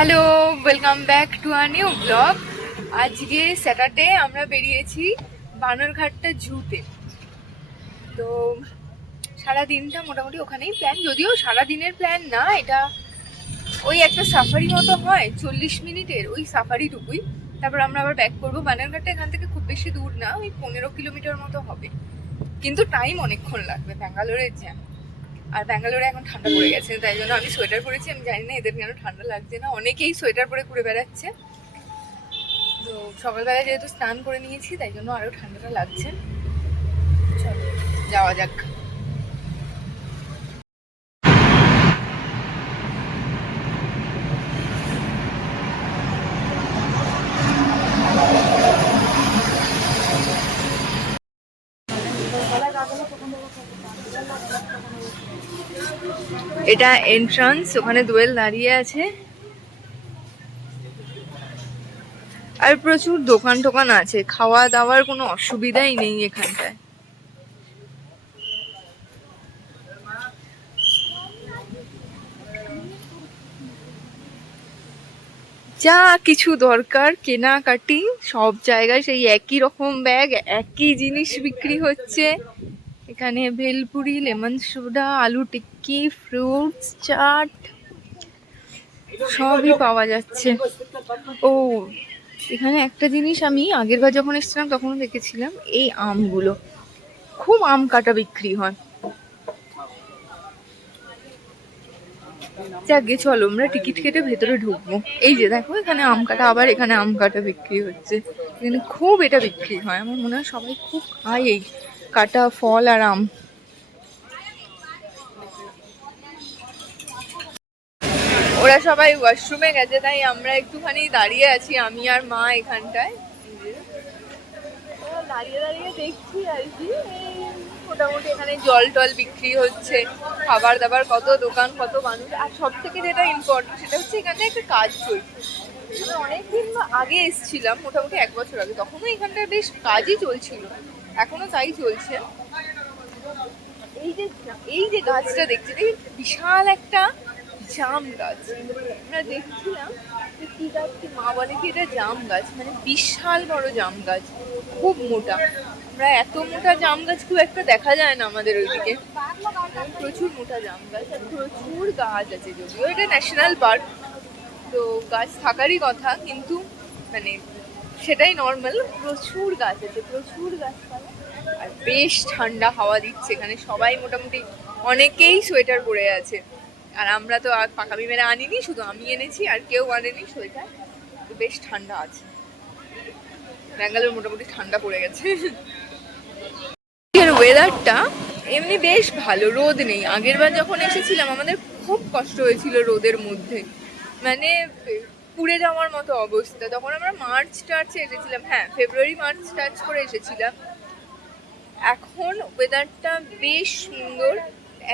Hello, welcome back to a new blog. আজকে Saturday আমরা বেরিয়েছি বানারঘাটটা জুতে। তো সারা দিনটা মোটামুটি ওখানেই প্ল্যান, যদিও সারা দিনের প্ল্যান না, এটা ওই একটা সাফারি মতো হয় 40 মিনিটের, ওই সাফারিটুকুই। তারপর আমরা আবার ব্যাক করবো। বানারঘাটটা এখান থেকে খুব বেশি দূর না, ওই 15 কিলোমিটার মতো হবে, কিন্তু টাইম অনেকক্ষণ লাগবে। ব্যাঙ্গালোরের জ্যাম, আর ব্যাঙ্গালোরে এখন ঠান্ডা পড়ে গেছে, তাই জন্য আমি সোয়েটার পরেছি। আমি জানি না এদের কেন ঠান্ডা লাগছে না, অনেকেই সোয়েটার পরে ঘুরে বেড়াচ্ছে। তো সকালবেলা যেহেতু স্নান করে নিয়েছি, তাই জন্য আরো ঠান্ডাটা লাগছে। চলো যাওয়া যাক। এটা এন্ট্রান্স, ওখানে দোয়েল দাঁড়িয়ে আছে, আর প্রচুর দোকান টোকান আছে, খাওয়া দাওয়ার কোনো অসুবিধাই নেই এখানটায়। যা কিছু দরকার কেনাকাটি সব জায়গায় সেই একই রকম ব্যাগ, একই জিনিস বিক্রি হচ্ছে। এখানে ভেলপুরি, লেমন সোডা, আলু টিক্কি, ফ্রুটস, চাট সবই পাওয়া যাচ্ছে। ও, এখানে একটা জিনিস আমি আগেরবার যখন এসেছিলাম তখনও দেখেছিলাম, এই আমগুলো খুব আম কাটা বিক্রি হয়। যাকে চলো আমরা টিকিট কেটে ভেতরে ঢুকবো। এই যে দেখো, এখানে আম কাটা, আবার এখানে আম কাটা বিক্রি হচ্ছে। এখানে খুব এটা বিক্রি হয়, আমার মনে হয় সবাই খুব খায় এই কাটা ফল আর আম। ওরা সবাই ওয়াশরুমে গেছে, তাই আমরা একটুখানি দাঁড়িয়ে আছি, আমি আর মা এখানটায়। দাঁড়িয়ে দাঁড়িয়ে দেখছি আর কি। মোটামুটি এখানে জল টল বিক্রি হচ্ছে, খাবার দাবার, কত দোকান, কত মানুষ। আর সব থেকে যেটা ইম্পর্টেন্ট সেটা হচ্ছে এখানে একটা কাজ চলছে। আমি অনেকদিন আগে এসেছিলাম, মোটামুটি 1 বছর আগে, তখনও এখানটায় বেশ কাজই চলছিল, এখনো তাই চলছে। এই যে গাছটা দেখছি, বিশাল একটা জাম গাছ। আমরা দেখছিলাম যে কি গাছ, কি মা বলে কি এটা জাম গাছ, মানে বিশাল বড় জাম গাছ, খুব মোটা। আমরা এত মোটা জাম গাছ খুব একটা দেখা যায় না আমাদের ওইদিকে। প্রচুর মোটা জাম গাছ, আর প্রচুর গাছ আছে। যদিও এটা ন্যাশনাল পার্ক, তো গাছ থাকারই কথা, কিন্তু মানে সেটাই নর্মাল। প্রচুর গাছ আছে, প্রচুর গাছপালা, আর বেশ ঠান্ডা হাওয়া দিচ্ছে এখানে। সবাই মোটামুটি, অনেকেই সোয়েটার পরে আছে। আর আমরা তো আর পাকামি মেরে আনিনি, শুধু আমি এনেছি, আর কেউ আনেনি সোয়েটার। তো বেশ ঠান্ডা আছে, ব্যাঙ্গালোর মোটামুটি ঠান্ডা পড়ে গেছে। এর ওয়েদারটা এমনি বেশ ভালো, রোদ নেই। আগের বার যখন এসেছিলাম আমাদের খুব কষ্ট হয়েছিল রোদের মধ্যে, মানে পুড়ে যাওয়ার মতো অবস্থা। তখন আমরা মার্চ টার্চে এসেছিলাম, হ্যাঁ ফেব্রুয়ারি মার্চ টার্চ করে এসেছিলাম। এখন ওয়েদারটা বেশ সুন্দর,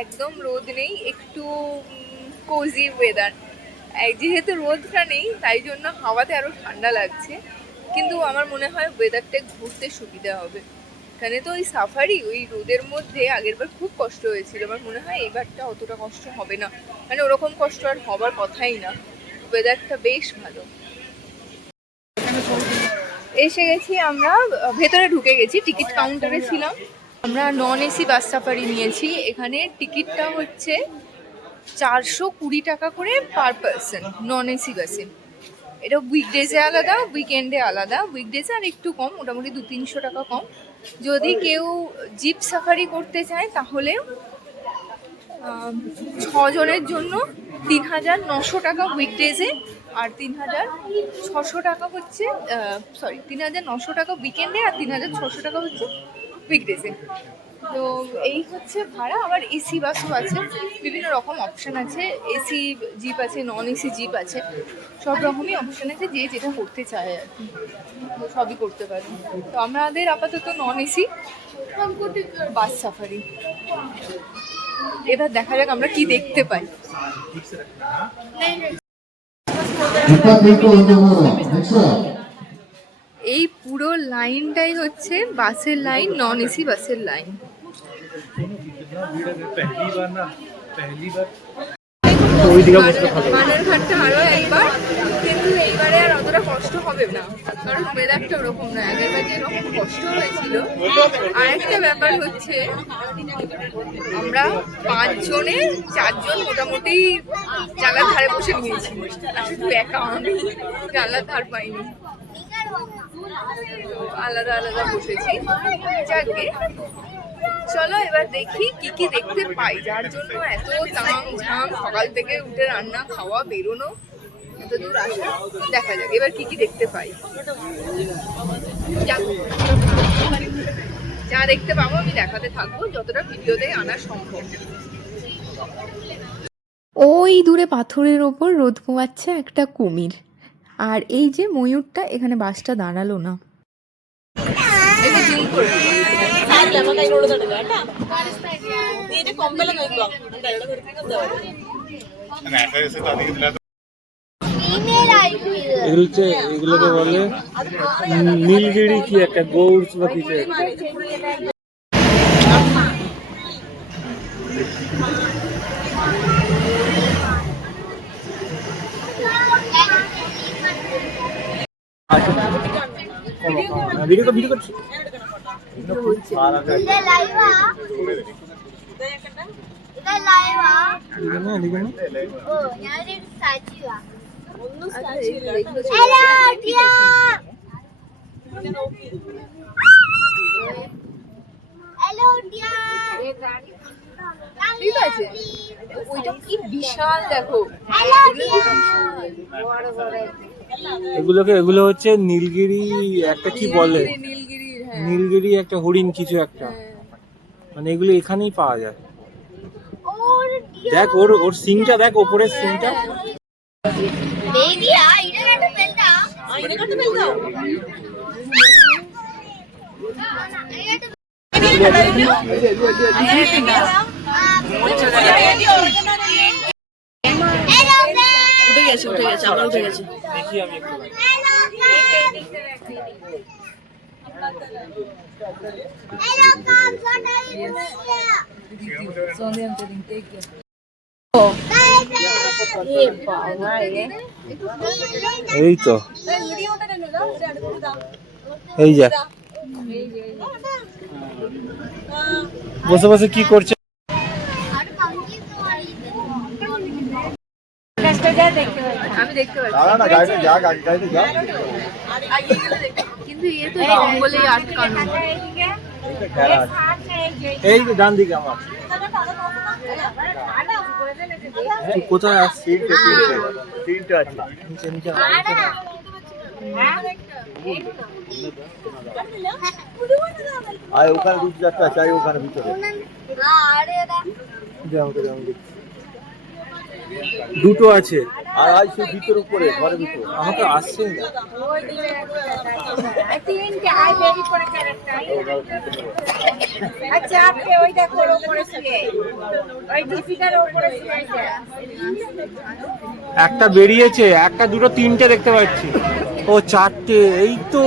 একদম রোদ নেই, একটু কোজি ওয়েদার। যেহেতু রোদটা নেই তাই জন্য হাওয়াতে আরো ঠান্ডা লাগছে, কিন্তু আমার মনে হয় ওয়েদারটা ঘুরতে সুবিধা হবে। এখানে তো ওই সাফারি, ওই রোদের মধ্যে আগেরবার খুব কষ্ট হয়েছিল। আমার মনে হয় এবারটা অতটা কষ্ট হবে না, মানে ওরকম কষ্ট আর হবার কথাই না। ওয়েদারটা বেশ ভালো। এসে গেছি আমরা, ভেতরে ঢুকে গেছি, টিকিট কাউন্টারে ছিলাম। আমরা নন এসি বাস সাফারি নিয়েছি। এখানে টিকিটটা হচ্ছে 420 টাকা করে পার পারসন নন এসি বাসে। এটা উইকডেজে আলাদা, উইকেন্ডে আলাদা। উইকডেজে আর একটু কম, মোটামুটি 200-300 টাকা কম। যদি কেউ জিপ সাফারি করতে চায় তাহলে 6 জনের জন্য 3900 টাকা উইকডেজে, আর 3600 টাকা হচ্ছে 3900 টাকা উইকেন্ডে, আর 3600 টাকা হচ্ছে উইকডেজে। তো এই হচ্ছে ভাড়া। আবার এসি বাসও আছে, বিভিন্ন রকম অপশান আছে। এসি জিপ আছে, নন এসি জিপ আছে, সব রকমই অপশান আছে, যে যেটা করতে চায় আর কি, সবই করতে পারে। তো আমাদের আপাতত নন এসি বাস সাফারি। এবার দেখা যাক আমরা কি দেখতে পাই। এই পুরো লাইনটাই হচ্ছে বাসের লাইন, নন এসি বাসের লাইন। বানারঘাটটা আরো একবার কষ্ট হবে না, কারণ ওয়েদারটা ওরকম না। আগেরবার যেরকম কষ্ট হয়েছিল। আর একটা ব্যাপার হচ্ছে, আমরা 5 জনের 4 জন মোটামুটি জানলার ধারে বসে নিয়েছি, আর শুধু একা আমি জানলার ধার পাইনি, আলাদা আলাদা বসেছি। যাকে চলো এবার দেখি কি কি দেখতে পাই, যার জন্য এত তাম ঝাম, সকাল থেকে উঠে রান্না খাওয়া বেরোনো, এত দূর আসা। দেখা যাক এবার কি কি দেখতে পাই। যা দেখতে পাবো আমি দেখাতে থাকবো, যতটা ভিডিওতে আনা সম্ভব। ওই দূরে পাথরের ওপর রোদ পোয়াচ্ছে একটা কুমির। আর এই যে ময়ূরটা, এখানে বাসটা দাঁড়ালো না। এটা জুম করে এগুলোকে বলে নীলগিরি কি একটা গৌড় বা কিছু। ভিডিও করছি। ঠিক আছে, ওইটা কি বিশাল, দেখো এগুলো হচ্ছে নীলগিরি একটা কি বলে, নীলগিরির, নীলগিরি একটা হরিণ কিছু একটা, মানে এগুলো এখানেই পাওয়া যায়। দেখ ওর সিংটা, দেখ ওপরের সিংটা। উঠে গেছে, আমরা উঠে গেছি। দেখি আমি একটু এই তো, এই যা বসে বসে কি করছে। আমি দেখতে পাচ্ছি, কিন্তু এ তো জঙ্গলেই আটকানো। এই যে ডান দিকে আমার কোথায় আসছে, তিনটা আছে নিচে নিচে। আয় ওখানে দুটো চারটা চাই, ওখানে ভিতরে দুটো আছে। আর আজ সে ভিতর উপরে ঘরের ভিতর আমাকে আসছে না। একটা বেরিয়েছে, একটা দুটো তিনটে দেখতে পাচ্ছি। ও চারটে, এই তো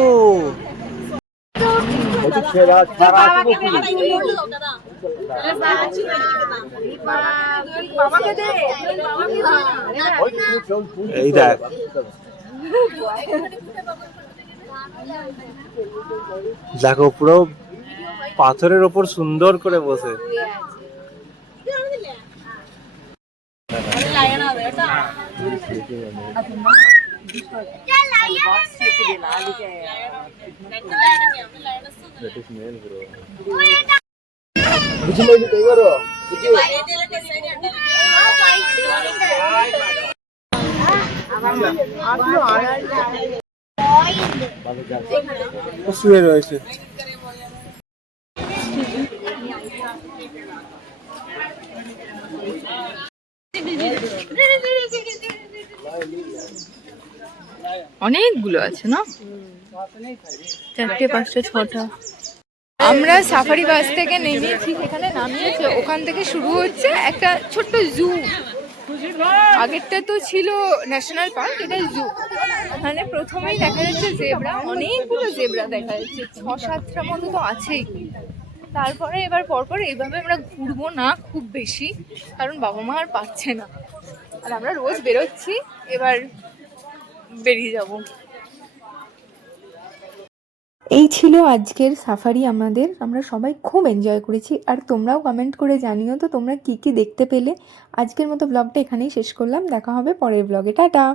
এই দেখ, দেখো পুরো পাথরের ওপর সুন্দর করে বসে। শুয়ে রয়েছে। অনেকগুলো আছে না, 4টে 5টা 6টা। আমরা সাফারি বাস থেকে নেমেছি, সেখানে নামিয়েছে, ওখান থেকে শুরু হচ্ছে একটা ছোট্ট জু। আগেরটা তো ছিল ন্যাশনাল পার্ক, এটা জু। মানে প্রথমেই দেখা যাচ্ছে জেব্রা, অনেকগুলো জেব্রা দেখা যাচ্ছে, 6-7টা মতো তো আছেই। তারপরে এবার পরপর এইভাবে আমরা ঘুরবো না খুব বেশি, কারণ বাবা মা আর পাচ্ছে না, আর আমরা রোজ বেরোচ্ছি, এবার বেরিয়ে যাব। এই ছিল আজকের সাফারি আমাদের। আমরা সবাই খুব এনজয় করেছি, আর তোমরাও কমেন্ট করে জানিও তো তোমরা কি কি দেখতে পেলে। আজকের মতো ব্লগটা এখানেই শেষ করলাম, দেখা হবে পরের ব্লগে, টাটা।